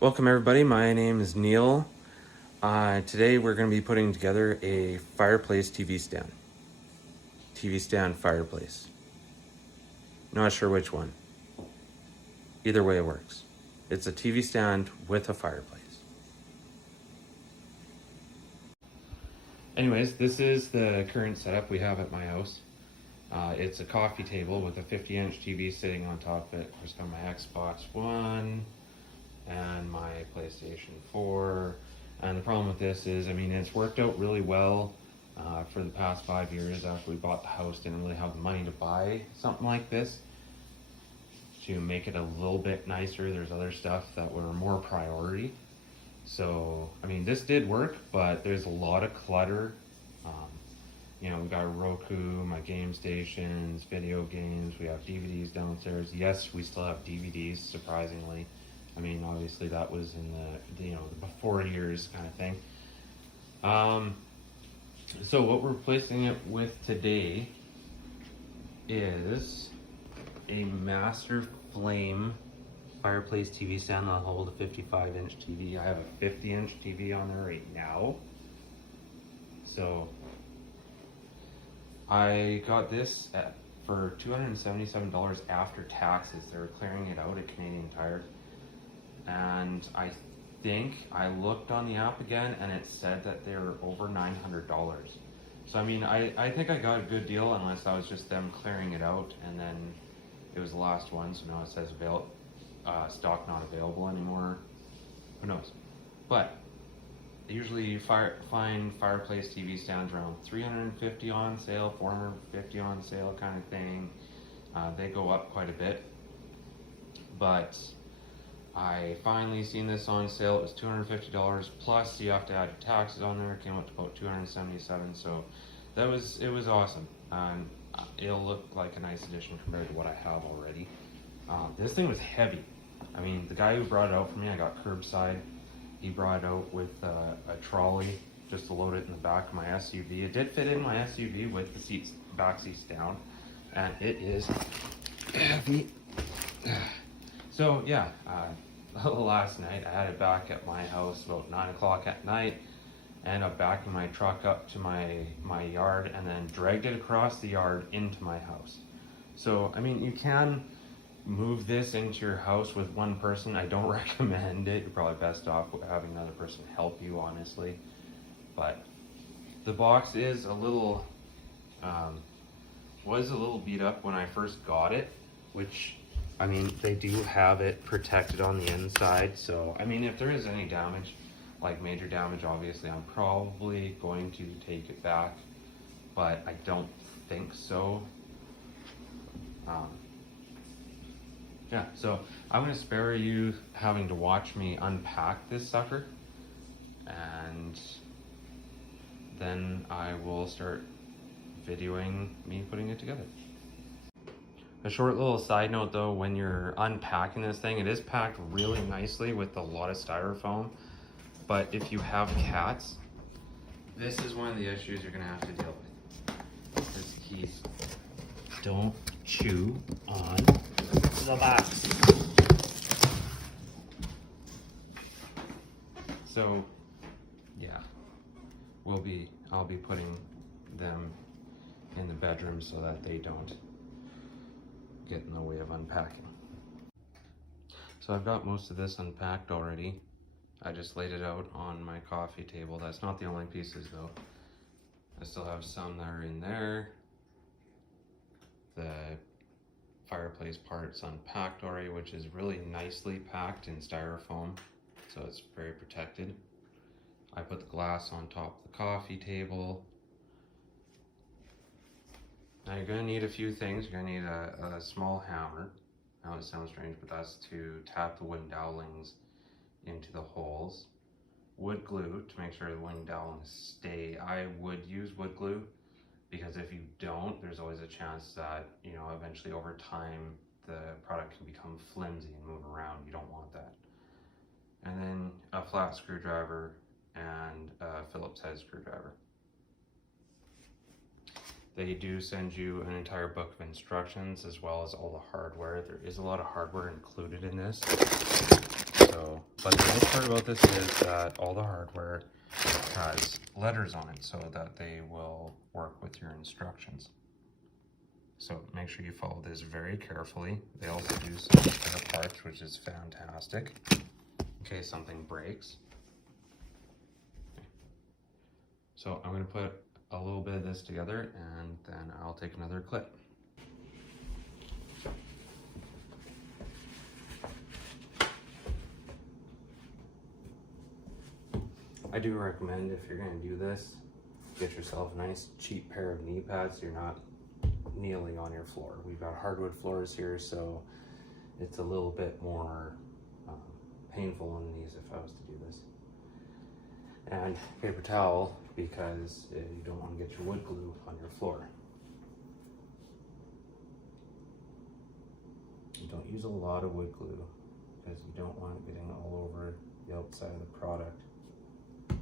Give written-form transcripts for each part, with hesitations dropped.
Welcome everybody, my name is Neil. Today we're going to be putting together a fireplace TV stand. TV stand fireplace. Not sure which one. Either way it works. It's a TV stand with a fireplace. Anyways, this is the current setup we have at my house. It's a coffee table with a 50-inch TV sitting on top of it. There's got my Xbox One and my PlayStation 4. And the problem with this is, it's worked out really well for the past 5 years. After we bought the house, didn't really have the money to buy something like this to make it a little bit nicer. There's other stuff that were more priority. So, this did work, but there's a lot of clutter. We got Roku, my game stations, video games, we have DVDs downstairs. Yes, we still have DVDs, surprisingly. Obviously that was in the before years kind of thing. So what we're replacing it with today is a Masterflame fireplace TV stand that'll hold a 55-inch TV. I have a 50-inch TV on there right now. So I got this for $277 after taxes. They were clearing it out at Canadiantire. And I think I looked on the app again and it said that they were over $900. So I think I got a good deal, unless that was just them clearing it out and then it was the last one, so now it says stock not available anymore. Who knows? But usually you find fireplace TV stands around $350 on sale, $450 on sale kind of thing. They go up quite a bit, but I finally seen this on sale. It was $250 plus you have to add taxes on there. It came up to about $277. So it was awesome. It'll look like a nice addition compared to what I have already. This thing was heavy. The guy who brought it out for me, I got curbside. He brought it out with a trolley just to load it in the back of my SUV. It did fit in my SUV with the back seats down, and it is heavy. So yeah, last night I had it back at my house about 9 o'clock at night, and I'm backing my truck up to my yard and then dragged it across the yard into my house. So you can move this into your house with one person. I don't recommend it. You're probably best off having another person help you, honestly. But the box is was a little beat up when I first got it, which they do have it protected on the inside. So, if there is any damage, like major damage, obviously I'm probably going to take it back, but I don't think so. Yeah, so I'm going to spare you having to watch me unpack this sucker, and then I will start videoing me putting it together. A short little side note though, when you're unpacking this thing, it is packed really nicely with a lot of styrofoam, but if you have cats, this is one of the issues you're going to have to deal with. Because keys don't chew on the box. So yeah, I'll be putting them in the bedroom so that they don't get in the way of unpacking. So I've got most of this unpacked already. I just laid it out on my coffee table. That's not the only pieces though. I still have some that are in there. The fireplace part's unpacked already, which is really nicely packed in styrofoam, so it's very protected. I put the glass on top of the coffee table. Now you're going to need a few things. You're going to need a small hammer. Now it sounds strange, but that's to tap the wooden dowelings into the holes. Wood glue to make sure the wooden dowelings stay. I would use wood glue, because if you don't, there's always a chance that, eventually over time, the product can become flimsy and move around. You don't want that. And then a flat screwdriver and a Phillips head screwdriver. They do send you an entire book of instructions as well as all the hardware. There is a lot of hardware included in this. So So, but the nice part about this is that all the hardware has letters on it so that they will work with your instructions. So make sure you follow this very carefully. They also do some spare parts, which is fantastic in case something breaks. So I'm going to put a little bit of this together and then I'll take another clip. I do recommend, if you're going to do this, get yourself a nice cheap pair of knee pads so you're not kneeling on your floor. We've got hardwood floors here, so it's a little bit more painful on the knees if I was to do this. And paper towel, because you don't want to get your wood glue on your floor. You don't use a lot of wood glue because you don't want it getting all over the outside of the product. And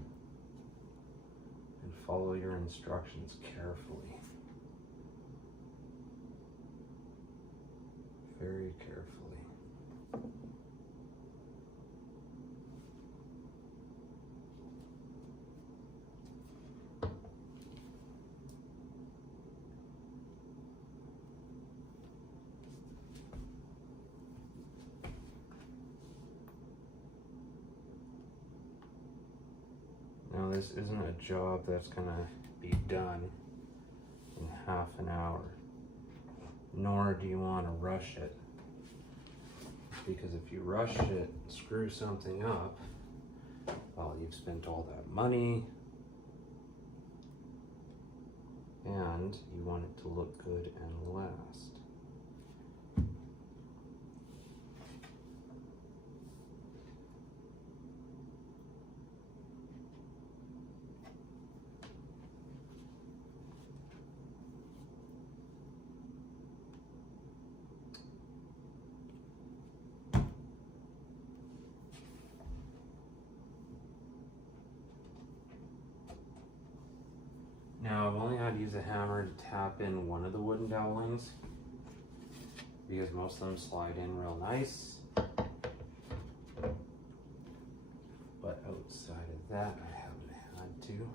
follow your instructions carefully. Very carefully. Now this isn't a job that's gonna be done in half an hour, nor do you want to rush it, because if you rush it, screw something up, well, you've spent all that money and you want it to look good and last. Now I've only had to use a hammer to tap in one of the wooden dowelings because most of them slide in real nice. But outside of that, I haven't had to.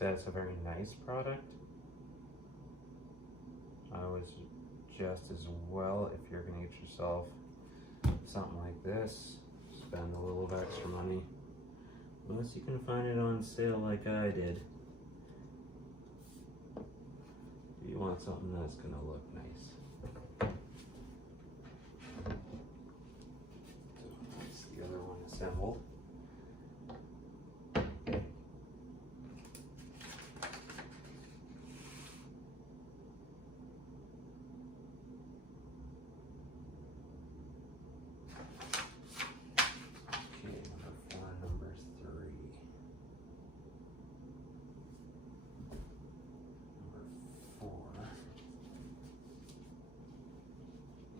That's a very nice product. I would suggest as well, if you're going to get yourself something like this, spend a little of extra money. Unless you can find it on sale like I did. You want something that's going to look nice. So that's the other one assembled.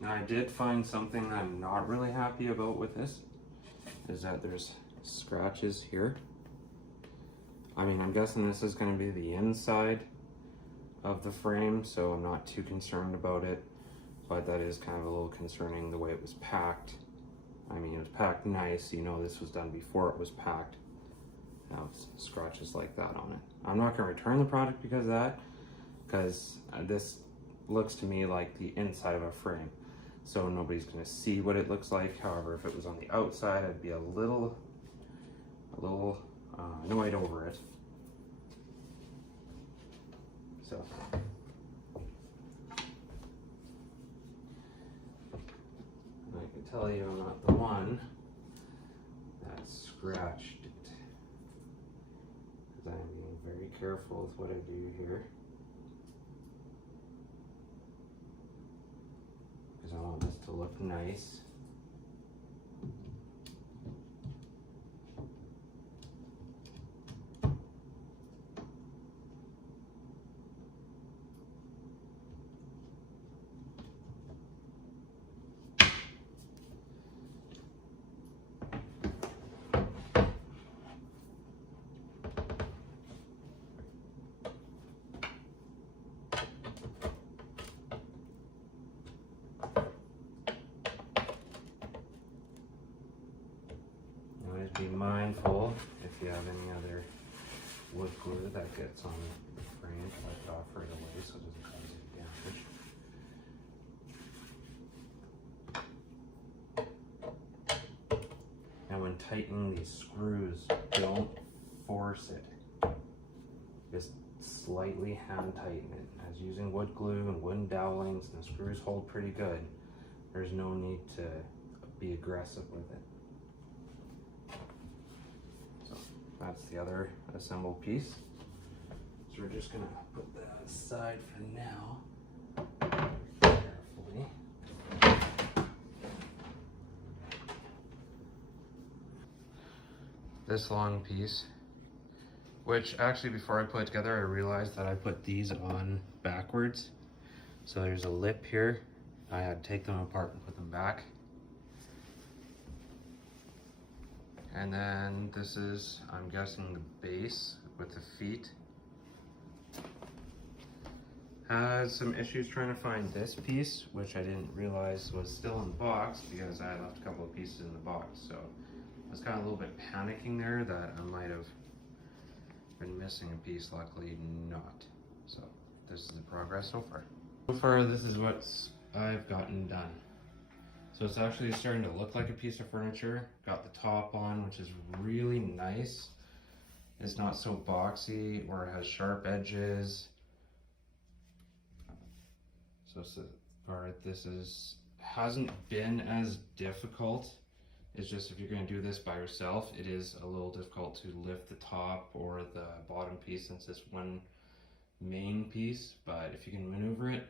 Now I did find something I'm not really happy about with this, is that there's scratches here. I mean, I'm guessing this is going to be the inside of the frame, so I'm not too concerned about it, but that is kind of a little concerning the way it was packed. I mean, it was packed nice, you know this was done before it was packed. Now scratches like that on it. I'm not going to return the product because of that, because this looks to me like the inside of a frame. So nobody's going to see what it looks like. However, if it was on the outside, I'd be a little annoyed over it. So I can tell you I'm not the one that scratched it, because I'm being very careful with what I do here. I want this to look nice. be mindful if you have any other wood glue that gets on the frame to wipe it off right away so it doesn't cause any damage. And when tightening these screws, don't force it. Just slightly hand tighten it. As using wood glue and wooden dowelings, and the screws hold pretty good, there's no need to be aggressive with it. So that's the other assembled piece. So we're just gonna put that aside for now. Carefully. This long piece, which actually before I put it together, I realized that I put these on backwards. So there's a lip here. I had to take them apart and put them back. And then this is, I'm guessing, the base with the feet. Had some issues trying to find this piece, which I didn't realize was still in the box because I left a couple of pieces in the box. So I was kind of a little bit panicking there that I might have been missing a piece. Luckily not. So this is the progress so far. So far this is what I've gotten done. So it's actually starting to look like a piece of furniture. Got the top on, which is really nice. It's not so boxy or it has sharp edges. So far this hasn't been as difficult. It's just if you're going to do this by yourself, it is a little difficult to lift the top or the bottom piece since it's one main piece, but if you can maneuver it,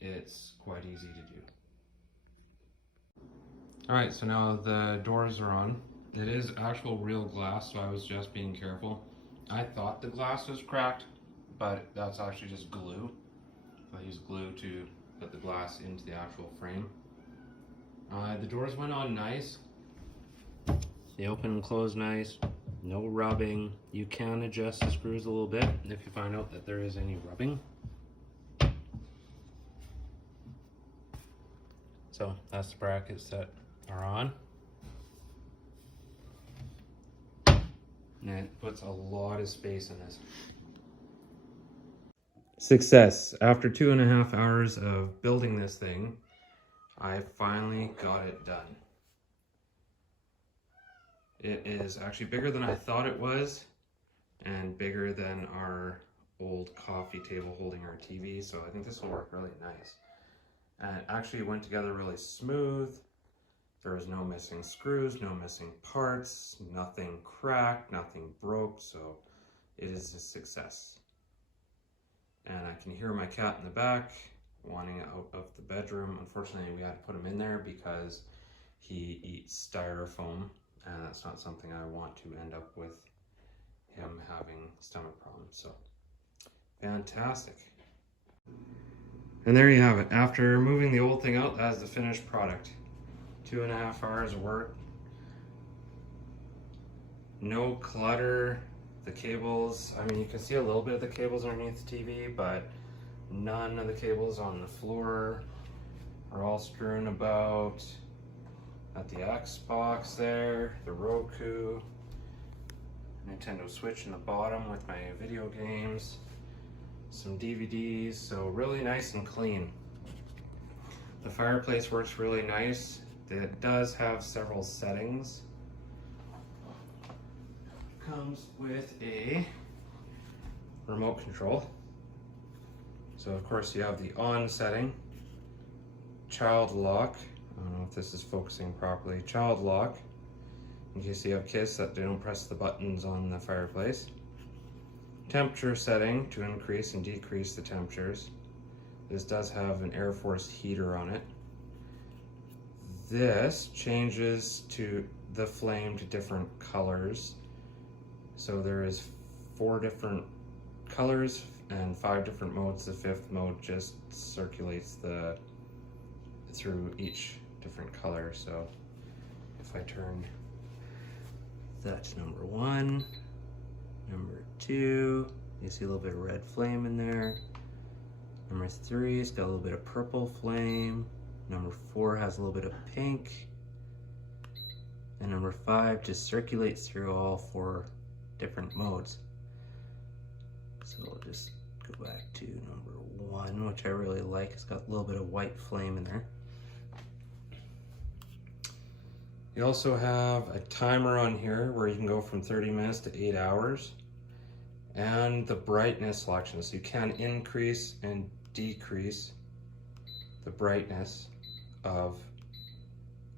it's quite easy to do. Alright, so now the doors are on. It is actual real glass, so I was just being careful. I thought the glass was cracked, but that's actually just glue. I used glue to put the glass into the actual frame. The doors went on nice. They open and close nice. No rubbing. You can adjust the screws a little bit if you find out that there is any rubbing. So that's the brackets that are on. And it puts a lot of space in this. Success. After 2.5 hours of building this thing, I finally got it done. It is actually bigger than I thought it was, and bigger than our old coffee table holding our TV, so I think this will work really nice. And it actually went together really smooth. There was no missing screws, no missing parts, nothing cracked, nothing broke, so it is a success. And I can hear my cat in the back wanting out of the bedroom. Unfortunately, we had to put him in there because he eats styrofoam, and that's not something I want to end up with him having stomach problems. So, fantastic. And there you have it. After moving the old thing out, that's the finished product. 2.5 hours of work. No clutter. The cables, I mean, you can see a little bit of the cables underneath the TV, but none of the cables on the floor are all strewn about. Got the Xbox there, the Roku, Nintendo Switch in the bottom with my video games, some DVDs, so really nice and clean. The fireplace works really nice. It does have several settings. Comes with a remote control. So of course you have the on setting, child lock. I don't know if this is focusing properly. Child lock, in case you have kids that don't press the buttons on the fireplace. Temperature setting to increase and decrease the temperatures. This does have an air force heater on it. This changes to the flame to different colors. So there is 4 different colors and 5 different modes. The 5th mode just circulates through each different color. So if I turn that to number 1, number 2, you see a little bit of red flame in there. Number 3, it's got a little bit of purple flame. Number 4 has a little bit of pink. And number 5 just circulates through all 4 different modes. So we'll just go back to number 1, which I really like. It's got a little bit of white flame in there. You also have a timer on here where you can go from 30 minutes to 8 hours. And the brightness selection, so you can increase and decrease the brightness of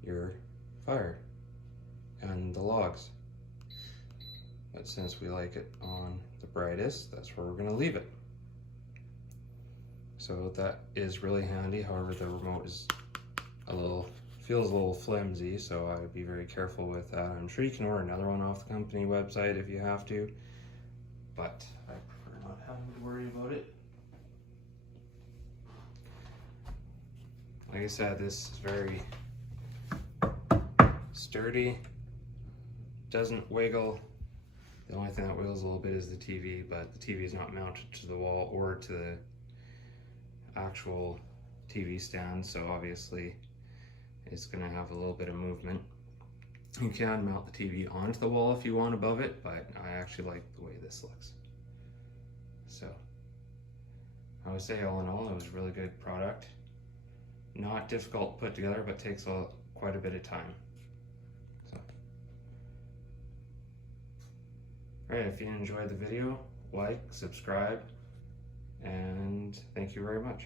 your fire and the logs. But since we like it on the brightest, that's where we're going to leave it. So that is really handy. However, the remote is feels a little flimsy, so I would be very careful with that. I'm sure you can order another one off the company website if you have to, but I prefer not having to worry about it. Like I said, this is very sturdy, doesn't wiggle. The only thing that wiggles a little bit is the TV, but the TV is not mounted to the wall or to the actual TV stand, so obviously it's going to have a little bit of movement. You can mount the TV onto the wall if you want above it, but I actually like the way this looks. So I would say all in all, it was a really good product. Not difficult to put together, but takes quite a bit of time. So, alright, if you enjoyed the video, like, subscribe, and thank you very much.